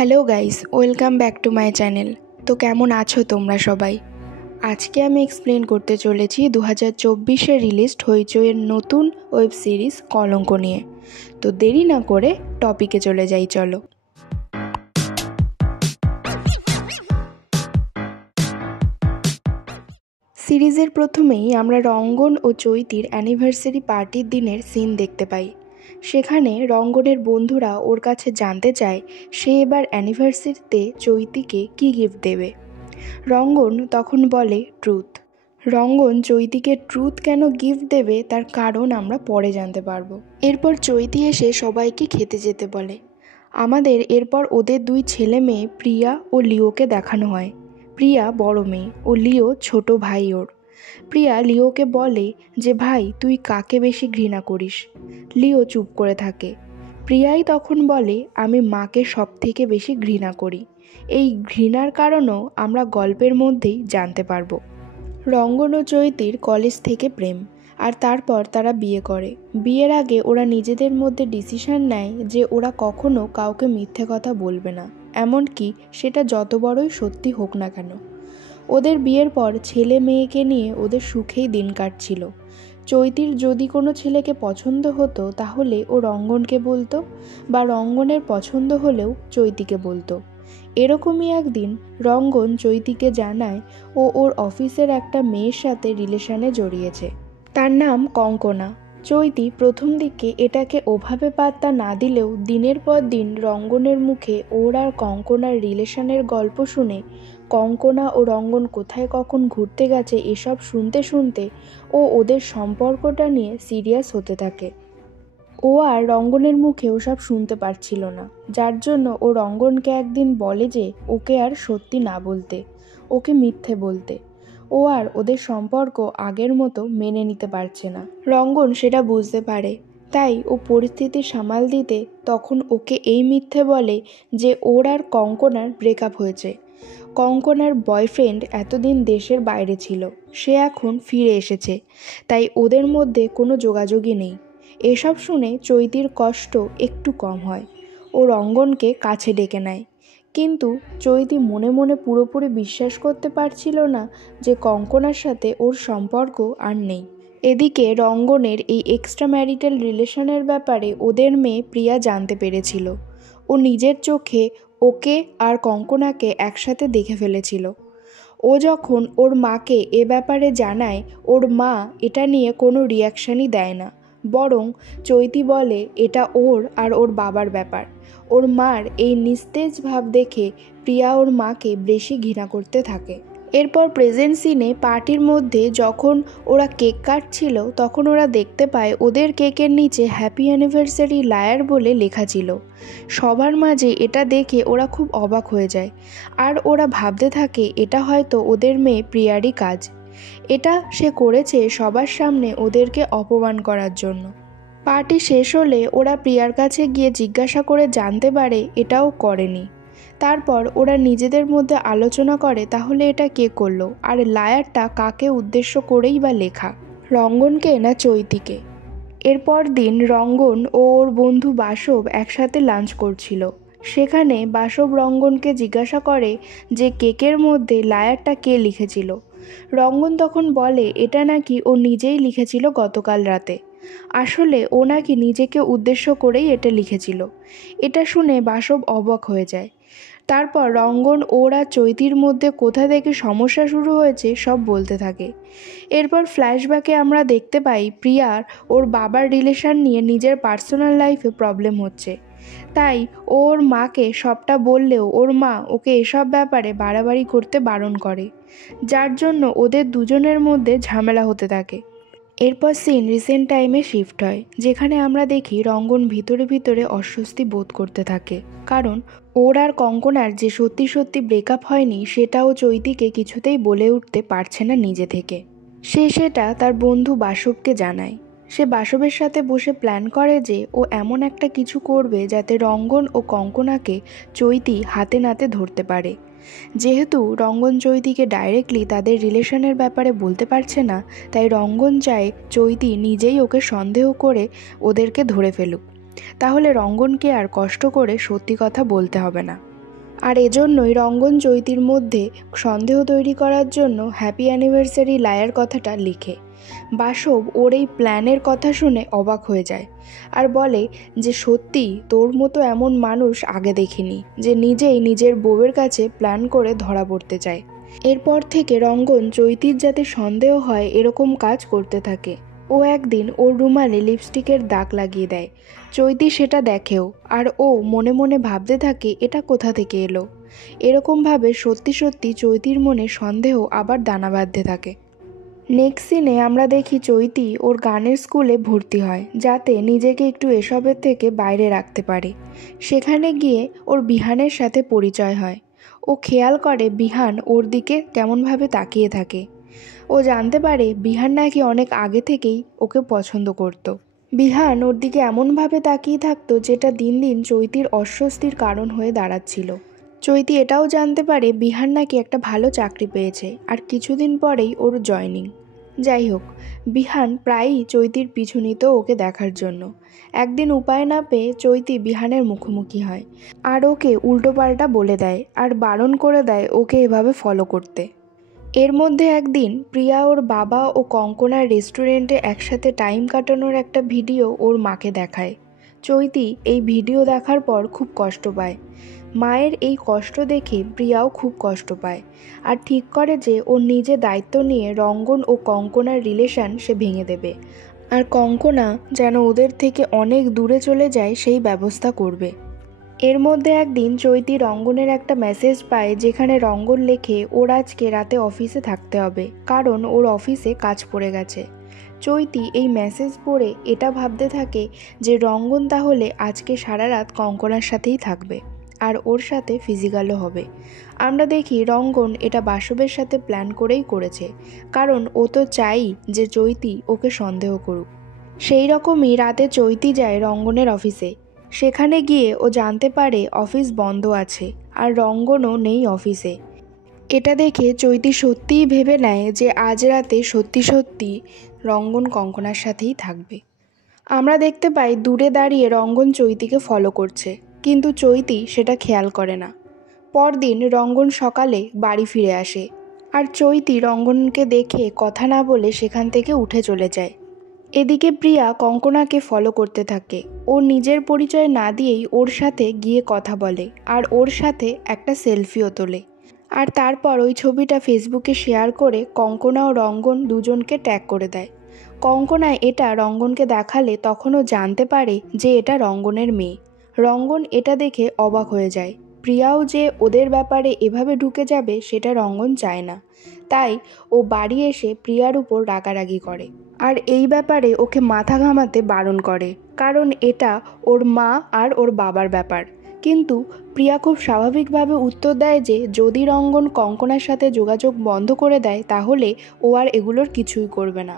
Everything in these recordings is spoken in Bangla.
Hello guys, welcome back to my channel. তো কেমন আছো তোমরা সবাই? আজকে আমি এক্সপ্লেন করতে চলেছি 2024-এ রিলিজড হইচইয়ের নতুন ওয়েব সিরিজ কলঙ্ক নিয়ে। তো দেরি না করে টপিকে চলে যাই, চলো। সিরিজের প্রথমেই আমরা রঙ্গন ও চৈতির অ্যানিভার্সারি পার্টির দিনের সিন দেখতে পাই। সেখানে রঙ্গনের বন্ধুরা ওর কাছে জানতে চায় সে এবার অ্যানিভার্সারিতে চৈতিকে কী গিফট দেবে। রঙ্গন তখন বলে ট্রুথ। রঙ্গন চৈতিকে ট্রুথ কেন গিফট দেবে তার কারণ আমরা পরে জানতে পারবো। এরপর চৈতি এসে সবাইকে খেতে যেতে বলে। আমাদের এরপর ওদের দুই ছেলে মেয়ে প্রিয়া ও লিওকে দেখানো হয়। প্রিয়া বড় মেয়ে ও লিও ছোট ভাই ওর। প্রিয়া লিওকে বলে যে ভাই তুই কাকে বেশি ঘৃণা করিস। লিও চুপ করে থাকে। প্রিয়াই তখন বলে আমি মাকে সব থেকে বেশি ঘৃণা করি। এই ঘৃণার কারণও আমরা গল্পের মধ্যেই জানতে পারবো। রঙ্গন ও চৈতির কলেজ থেকে প্রেম, আর তারপর তারা বিয়ে করে। বিয়ের আগে ওরা নিজেদের মধ্যে ডিসিশন নেয় যে ওরা কখনো কাউকে মিথ্যে কথা বলবে না, এমনকি সেটা যত বড়ই সত্যি হোক না কেন। ওদের বিয়ের পর ছেলে মেয়েকে নিয়ে ওদের সুখেই দিন কাটছিল। চৈতির যদি কোনো ছেলেকে পছন্দ হতো তাহলে ও রঙ্গনকে বলতো, বা রঙ্গনের পছন্দ হলেও চৈতিকে বলতো। এরকমই একদিন রঙ্গন চৈতিকে জানায় ও ওর অফিসের একটা মেয়ের সাথে রিলেশনে জড়িয়েছে। তার নাম কঙ্কনা। চৈতি প্রথম দিকে এটাকে ওভাবে পাত্তা না দিলেও দিনের পর দিন রঙ্গনের মুখে ওর আর কঙ্কনার রিলেশনের গল্প শুনে, কঙ্কনা ও রঙ্গন কোথায় কখন ঘুরতে গেছে এসব শুনতে শুনতে ও ওদের সম্পর্কটা নিয়ে সিরিয়াস হতে থাকে। ও আর রঙ্গনের মুখে ওসব শুনতে পারছিল না, যার জন্য ও রঙ্গনকে একদিন বলে যে ওকে আর সত্যি না বলতে, ওকে মিথ্যে বলতে। ও আর ওদের সম্পর্ক আগের মতো মেনে নিতে পারছে না। রঙ্গন সেটা বুঝতে পারে, তাই ও পরিস্থিতি সামাল দিতে তখন ওকে এই মিথ্যে বলে যে ওর আর কঙ্কনার ব্রেকআপ হয়েছে। কঙ্কনার বয়ফ্রেন্ড এতদিন দেশের বাইরে ছিল, সে এখন ফিরে এসেছে, তাই ওদের মধ্যে কোনো যোগাযোগই নেই। এসব শুনে চৈতির কষ্ট একটু কম হয়। ও রঙ্গনকে কাছে ডেকে নেয়, কিন্তু চৈতি মনে মনে পুরোপুরি বিশ্বাস করতে পারছিল না যে কঙ্কনার সাথে ওর সম্পর্ক আর নেই। এদিকে রঙ্গনের এই এক্সট্রা ম্যারিটাল রিলেশনের ব্যাপারে ওদের মেয়ে প্রিয়া জানতে পেরেছিল। ও নিজের চোখে ওকে আর কঙ্কনাকে একসাথে দেখে ফেলেছিল। ও যখন ওর মাকে এ ব্যাপারে জানায়, ওর মা এটা নিয়ে কোনো রিয়াকশানই দেয় না, বরং চৈতি বলে এটা ওর আর ওর বাবার ব্যাপার। ওর মার এই নিস্তেজ ভাব দেখে প্রিয়া ওর মাকে বেশি ঘৃণা করতে থাকে। এরপর প্রেজেন্ট সিনে পার্টির মধ্যে যখন ওরা কেক কাটছিল তখন ওরা দেখতে পায় ওদের কেকের নিচে হ্যাপি অ্যানিভার্সারি লায়ার বলে লেখা ছিল। সবার মাঝে এটা দেখে ওরা খুব অবাক হয়ে যায়, আর ওরা ভাবতে থাকে এটা হয়তো ওদের মেয়ে প্রিয়ারই কাজ। এটা সে করেছে সবার সামনে ওদেরকে অপমান করার জন্য। পার্টি শেষ হলে ওরা প্রিয়ার কাছে গিয়ে জিজ্ঞাসা করে জানতে পারে এটাও করেনি। তারপর ওরা নিজেদের মধ্যে আলোচনা করে তাহলে এটা কে করলো, আর লায়ারটা কাকে উদ্দেশ্য করেই বা লেখা, রঙ্গনকে না চৈতিকে। এরপর দিন রঙ্গন ও ওর বন্ধু বাসব একসাথে লাঞ্চ করছিল। সেখানে বাসব রঙ্গনকে জিজ্ঞাসা করে যে কেকের মধ্যে লায়ারটা কে লিখেছিল। রঙ্গন তখন বলে এটা নাকি ও নিজেই লিখেছিল গতকাল রাতে। আসলে ও নাকি নিজেকে উদ্দেশ্য করেই এটা লিখেছিল। এটা শুনে বাসব অবাক হয়ে যায়। তারপর রঙ্গন ওর আর চৈতির মধ্যে কোথা থেকে সমস্যা শুরু হয়েছে সব বলতে থাকে। এরপর ফ্ল্যাশব্যাকে আমরা দেখতে পাই প্রিয়ার ওর বাবার রিলেশন নিয়ে নিজের পার্সোনাল লাইফে প্রবলেম হচ্ছে, তাই ওর মাকে সবটা বললেও ওর মা ওকে এসব ব্যাপারে বাড়াবাড়ি করতে বারণ করে, যার জন্য ওদের দুজনের মধ্যে ঝামেলা হতে থাকে। এরপর সিন রিসেন্ট টাইমে শিফট হয়, যেখানে আমরা দেখি রঙ্গন ভিতরে ভিতরে অস্বস্তি বোধ করতে থাকে, কারণ ওর আর কঙ্কনার যে সত্যি সত্যি ব্রেকআপ হয়নি সেটাও চৈতিকে কিছুতেই বলে উঠতে পারছে না নিজে থেকে। সে সেটা তার বন্ধু বাসবকে জানায়। সে বাসবের সাথে বসে প্ল্যান করে যে ও এমন একটা কিছু করবে যাতে রঙ্গন ও কঙ্কনাকে চৈতি হাতে নাতে ধরতে পারে। যেহেতু রঙ্গন চৈতিকে ডাইরেক্টলি তাদের রিলেশনের ব্যাপারে বলতে পারছে না, তাই রঙ্গন চায় চৈতি নিজেই ওকে সন্দেহ করে ওদেরকে ধরে ফেলুক, তাহলে রঙ্গনকে আর কষ্ট করে সত্যি কথা বলতে হবে না। আর এজন্যই রঙ্গন চৈতির মধ্যে সন্দেহ তৈরি করার জন্য হ্যাপি অ্যানিভার্সারি লায়ার কথাটা লিখে। বাসব ওর এই প্ল্যানের কথা শুনে অবাক হয়ে যায় আর বলে যে সত্যি তোর মতো এমন মানুষ আগে দেখিনি, যে নিজেই নিজের বউয়ের কাছে প্ল্যান করে ধরা পড়তে চায়। এরপর থেকে রঙ্গন চৈতির যাতে সন্দেহ হয় এরকম কাজ করতে থাকে। ও একদিন ওর রুমালে লিপস্টিকের দাগ লাগিয়ে দেয়। চৈতি সেটা দেখেও, আর ও মনে মনে ভাবতে থাকে এটা কোথা থেকে এলো। এরকমভাবে সত্যি সত্যি চৈতির মনে সন্দেহ আবার দানা বাঁধতে থাকে। নেক্সট সিনে আমরা দেখি চৈতি ওর গানের স্কুলে ভর্তি হয়, যাতে নিজেকে একটু এসবের থেকে বাইরে রাখতে পারে। সেখানে গিয়ে ওর বিহানের সাথে পরিচয় হয়। ও খেয়াল করে বিহান ওর দিকে কেমনভাবে তাকিয়ে থাকে। ও জানতে পারে বিহান নাকি অনেক আগে থেকেই ওকে পছন্দ করত। বিহান ওর দিকে এমনভাবে তাকিয়ে থাকতো যেটা দিন দিন চৈতির অস্বস্তির কারণ হয়ে দাঁড়াচ্ছিল। চৈতি এটাও জানতে পারে বিহান নাকি একটা ভালো চাকরি পেয়েছে, আর কিছুদিন পরেই ওর জয়নিং। যাই হোক, বিহান প্রায়ই চৈতির পিছু নিত ওকে দেখার জন্য। একদিন উপায় না পেয়ে চৈতি বিহানের মুখোমুখি হয় আর ওকে উল্টোপাল্টা বলে দেয় আর বারণ করে দেয় ওকে এভাবে ফলো করতে। এর মধ্যে একদিন প্রিয়া ওর বাবা ও কঙ্কনার রেস্টুরেন্টে একসাথে টাইম কাটানোর একটা ভিডিও ওর মাকে দেখায়। চৈতি এই ভিডিও দেখার পর খুব কষ্ট পায়। মায়ের এই কষ্ট দেখে প্রিয়াও খুব কষ্ট পায় আর ঠিক করে যে ওর নিজে দায়িত্ব নিয়ে রঙ্গন ও কঙ্কনার রিলেশন সে ভেঙে দেবে, আর কঙ্কনা যেন ওদের থেকে অনেক দূরে চলে যায় সেই ব্যবস্থা করবে। এর মধ্যে একদিন চৈতি রঙ্গনের একটা মেসেজ পায়, যেখানে রঙ্গন লেখে ওর আজকে রাতে অফিসে থাকতে হবে কারণ ওর অফিসে কাজ পড়ে গেছে। চৈতি এই মেসেজ পড়ে এটা ভাবতে থাকে যে রঙ্গন তাহলে আজকে সারা রাত কঙ্কনার সাথেই থাকবে আর ওর সাথে ফিজিক্যালও হবে। আমরা দেখি রঙ্গন এটা বাসবের সাথে প্ল্যান করেই করেছে, কারণ ও তো চাই যে চৈতি ওকে সন্দেহ করুক। সেই রকমই রাতে চৈতি যায় রঙ্গনের অফিসে। সেখানে গিয়ে ও জানতে পারে অফিস বন্ধ আছে আর রঙ্গনও নেই অফিসে। এটা দেখে চৈতি সত্যিই ভেবে নেয় যে আজ রাতে সত্যি সত্যি রঙ্গন কঙ্কনার সাথেই থাকবে। আমরা দেখতে পাই দূরে দাঁড়িয়ে রঙ্গন চৈতিকে ফলো করছে, কিন্তু চৈতি সেটা খেয়াল করে না। পরদিন রঙ্গন সকালে বাড়ি ফিরে আসে আর চৈতি রঙ্গনকে দেখে কথা না বলে সেখান থেকে উঠে চলে যায়। এদিকে প্রিয়া কঙ্কনাকে ফলো করতে থাকে। ও নিজের পরিচয় না দিয়েই ওর সাথে গিয়ে কথা বলে আর ওর সাথে একটা সেলফিও তোলে, আর তারপর ওই ছবিটা ফেসবুকে শেয়ার করে কঙ্কনা ও রঙ্গন দুজনকে ট্যাগ করে দেয়। কঙ্কনা এটা রঙ্গনকে দেখালে তখনও জানতে পারে যে এটা রঙ্গনের মেয়ে। রঙ্গন এটা দেখে অবাক হয়ে যায়। প্রিয়াও যে ওদের ব্যাপারে এভাবে ঢুকে যাবে সেটা রঙ্গন চায় না, তাই ও বাড়ি এসে প্রিয়ার উপর রাগারাগি করে আর এই ব্যাপারে ওকে মাথা ঘামাতে বারণ করে, কারণ এটা ওর মা আর ওর বাবার ব্যাপার। কিন্তু প্রিয়া খুব স্বাভাবিকভাবে উত্তর দেয় যে যদি রঙ্গন কঙ্কনার সাথে যোগাযোগ বন্ধ করে দেয় তাহলে ও আর এগুলোর কিছুই করবে না।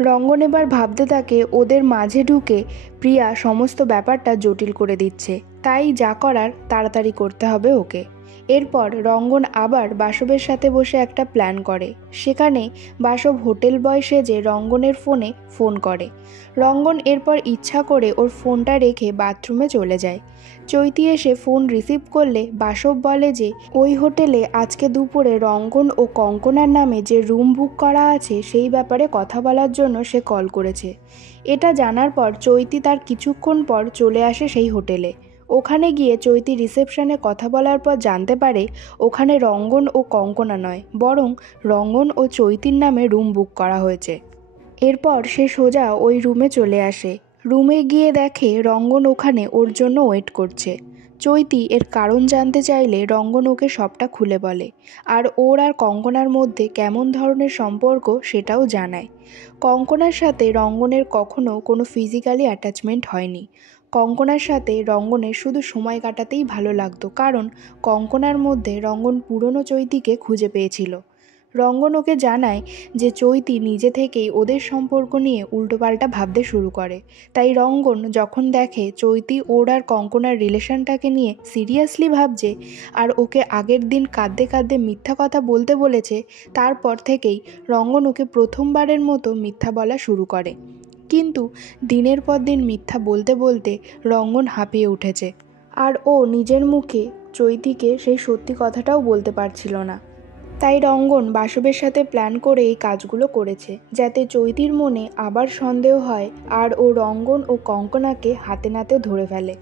রঙ্গন এবার ভাবতে থাকে ওদের মাঝে ঢুকে প্রিয়া সমস্ত ব্যাপারটা জটিল করে দিচ্ছে, তাই যা করার তাড়াতাড়ি করতে হবে ওকে। এরপর রঙ্গন আবার বাসবের সাথে বসে একটা প্ল্যান করে। সেখানে বাসব হোটেল বয় সেজে রঙ্গনের ফোনে ফোন করে। রঙ্গন এরপর ইচ্ছা করে ওর ফোনটা রেখে বাথরুমে চলে যায়। চৈতি এসে ফোন রিসিভ করলে বাসব বলে যে ওই হোটেলে আজকে দুপুরে রঙ্গন ও কঙ্কনার নামে যে রুম বুক করা আছে সেই ব্যাপারে কথা বলার জন্য সে কল করেছে। এটা জানার পর চৈতি তার কিছুক্ষণ পর চলে আসে সেই হোটেলে। ওখানে গিয়ে চৈতি রিসেপশনে কথা বলার পর জানতে পারে ওখানে রঙ্গন ও কঙ্কনা নয়, বরং রঙ্গন ও চৈতির নামে রুম বুক করা হয়েছে। এরপর সে সোজা ওই রুমে চলে আসে। রুমে গিয়ে দেখে রঙ্গন ওখানে ওর জন্য ওয়েট করছে। চৈতি এর কারণ জানতে চাইলে রঙ্গন ওকে সবটা খুলে বলে আর ওর আর কঙ্কনার মধ্যে কেমন ধরনের সম্পর্ক সেটাও জানায়। কঙ্কনার সাথে রঙ্গনের কখনো কোনো ফিজিক্যালি অ্যাটাচমেন্ট হয়নি। কঙ্কনার সাথে রঙ্গনের শুধু সময় কাটাতেই ভালো লাগতো, কারণ কঙ্কনার মধ্যে রঙ্গন পুরনো চৈতিকে খুঁজে পেয়েছিল। রঙ্গন ওকে জানায় যে চৈতি নিজে থেকেই ওদের সম্পর্ক নিয়ে উল্টোপাল্টা ভাবতে শুরু করে। তাই রঙ্গন যখন দেখে চৈতি ওর আর কঙ্কনার রিলেশনটাকে নিয়ে সিরিয়াসলি ভাবছে আর ওকে আগের দিন কাঁদতে কাঁদতে মিথ্যা কথা বলতে বলেছে, তারপর থেকেই রঙ্গন ওকে প্রথমবারের মতো মিথ্যা বলা শুরু করে। কিন্তু দিনের পর দিন মিথ্যা বলতে বলতে রঙ্গন হাঁপিয়ে উঠেছে আর ও নিজের মুখে চৈতিকে সেই সত্যি কথাটাও বলতে পারছিল না। তাই রঙ্গন বাসবের সাথে প্ল্যান করে এই কাজগুলো করেছে, যাতে চৈতির মনে আবার সন্দেহ হয় আর ও রঙ্গন ও কঙ্কনাকে হাতে নাতে ধরে ফেলে।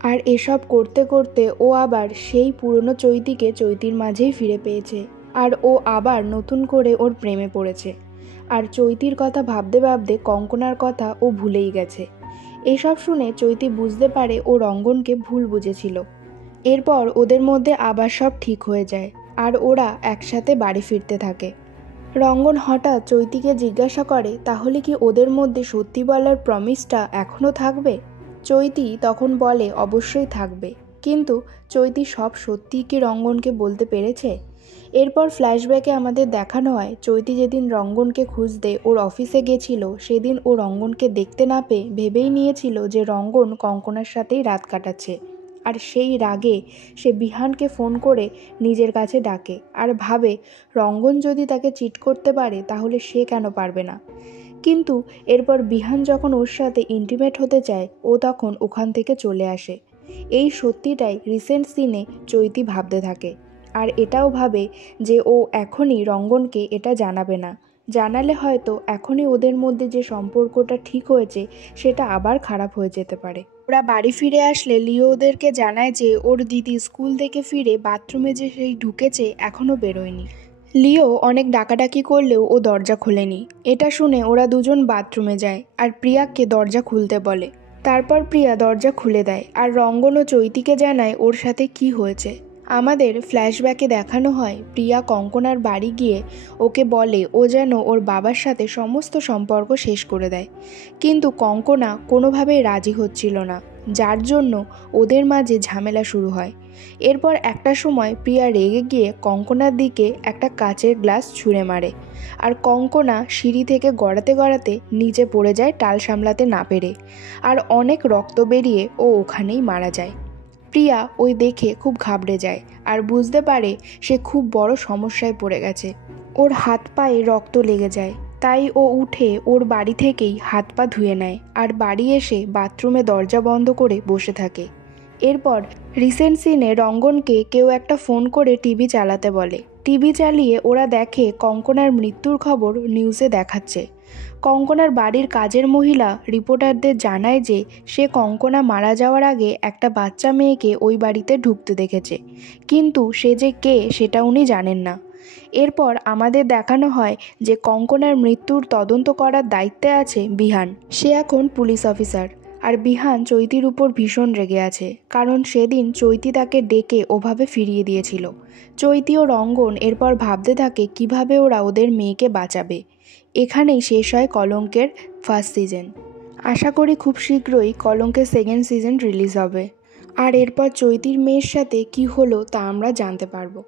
আর এসব করতে করতে ও আবার সেই পুরনো চৈতিকে চৈতির মাঝেই ফিরে পেয়েছে, আর ও আবার নতুন করে ওর প্রেমে পড়েছে। আর চৈতির কথা ভাবতে ভাবতে কঙ্কনার কথা ও ভুলেই গেছে। এসব শুনে চৈতি বুঝতে পারে ও রঙ্গনকে ভুল বুঝেছিল। এরপর ওদের মধ্যে আবার সব ঠিক হয়ে যায় আর ওরা একসাথে বাড়ি ফিরতে থাকে। রঙ্গন হঠাৎ চৈতিকে জিজ্ঞাসা করে, তাহলে কি ওদের মধ্যে সত্যি বলার প্রমিসটা এখনও থাকবে? চৈতি তখন বলে অবশ্যই থাকবে, কিন্তু চৈতি সব সত্যি কি রঙ্গনকে বলতে পেরেছে? এরপর ফ্ল্যাশব্যাকে আমাদের দেখানো হয় চৈতি যেদিন রঙ্গনকে খুঁজতে ওর অফিসে গেছিল, সেদিন ও রঙ্গনকে দেখতে না পেয়ে ভেবেই নিয়েছিল যে রঙ্গন কঙ্কনার সাথেই রাত কাটাচ্ছে। আর সেই রাগে সে বিহানকে ফোন করে নিজের কাছে ডাকে আর ভাবে রঙ্গন যদি তাকে চিট করতে পারে তাহলে সে কেন পারবে না। কিন্তু এরপর বিহান যখন ওর সাথে ইন্টিমেট হতে চায় ও তখন ওখান থেকে চলে আসে। এই সত্যিটাই রিসেন্ট সিনে চৈতি ভাবতে থাকে, আর এটাও ভাবে যে ও এখনই রঙ্গনকে এটা জানাবে না, জানালে হয়তো এখনই ওদের মধ্যে যে সম্পর্কটা ঠিক হয়েছে সেটা আবার খারাপ হয়ে যেতে পারে। ওরা বাড়ি ফিরে আসলে লিও ওদেরকে জানায় যে ওর দিদি স্কুল থেকে ফিরে বাথরুমে যে সেই ঢুকেছে এখনও বেরোয়নি। লিও অনেক ডাকাডাকি করলেও ও দরজা খোলেনি। এটা শুনে ওরা দুজন বাথরুমে যায় আর প্রিয়াকে দরজা খুলতে বলে। তারপর প্রিয়া দরজা খুলে দেয় আর রঙ্গন ও চৈতিকে জানায় ওর সাথে কি হয়েছে। আমাদের ফ্ল্যাশব্যাকে দেখানো হয় প্রিয়া কঙ্কনার বাড়ি গিয়ে ওকে বলে ও যেন ওর বাবার সাথে সমস্ত সম্পর্ক শেষ করে দেয়, কিন্তু কঙ্কনা কোনোভাবেই রাজি হচ্ছিল না, যার জন্য ওদের মাঝে ঝামেলা শুরু হয়। এরপর একটা সময় প্রিয়া রেগে গিয়ে কঙ্কনার দিকে একটা কাচের গ্লাস ছুঁড়ে মারে, আর কঙ্কনা সিঁড়ি থেকে গড়াতে গড়াতে নিচে পড়ে যায় টাল সামলাতে না পেরে, আর অনেক রক্ত বেরিয়ে ও ওখানেই মারা যায়। প্রিয়া ওই দেখে খুব ঘাবড়ে যায় আর বুঝতে পারে সে খুব বড় সমস্যায় পড়ে গেছে। ওর হাত পায়ে রক্ত লেগে যায়, তাই ও উঠে ওর বাড়ি থেকেই হাত পা ধুয়ে নেয় আর বাড়ি এসে বাথরুমে দরজা বন্ধ করে বসে থাকে। এরপর রিসেন্ট সিনে রঙ্গনকে কেউ একটা ফোন করে টিভি চালাতে বলে। টিভি চালিয়ে ওরা দেখে কঙ্কনার মৃত্যুর খবর নিউজে দেখাচ্ছে। কঙ্কনার বাড়ির কাজের মহিলা রিপোর্টারদের জানায় যে সে কঙ্কনা মারা যাওয়ার আগে একটা বাচ্চা মেয়েকে ওই বাড়িতে ঢুকতে দেখেছে, কিন্তু সে যে কে সেটা উনি জানেন না। এরপর আমাদের দেখানো হয় যে কঙ্কনার মৃত্যুর তদন্ত করার দায়িত্বে আছে বিহান। সে এখন পুলিশ অফিসার, আর বিহান চৈতির উপর ভীষণ রেগে আছে, কারণ সেদিন চৈতি তাকে ডেকে ওভাবে ফিরিয়ে দিয়েছিল। চৈতি ও রঙ্গন এরপর ভাবতে থাকে কিভাবে ওরা ওদের মেয়েকে বাঁচাবে। এখানেই শেষ হয় কলঙ্কের ফার্স্ট সিজন। আশা করি খুব শীঘ্রই কলঙ্কের সেকেন্ড সিজন রিলিজ হবে, আর এরপর চৈতির মেয়ের সাথে কি হলো তা আমরা জানতে পারবো।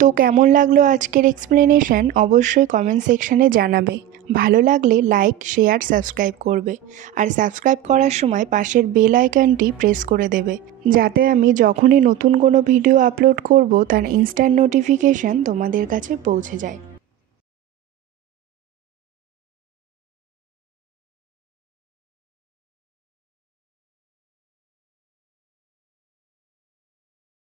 তো কেমন লাগলো আজকের এক্সপ্লেনেশন অবশ্যই কমেন্ট সেকশানে জানাবে। ভালো লাগলে লাইক, শেয়ার, সাবস্ক্রাইব করবে, আর সাবস্ক্রাইব করার সময় পাশের বেল আইকনটি প্রেস করে দেবে, যাতে আমি যখনই নতুন কোনো ভিডিও আপলোড করব তার ইনস্ট্যান্ট নোটিফিকেশান তোমাদের কাছে পৌঁছে যায়।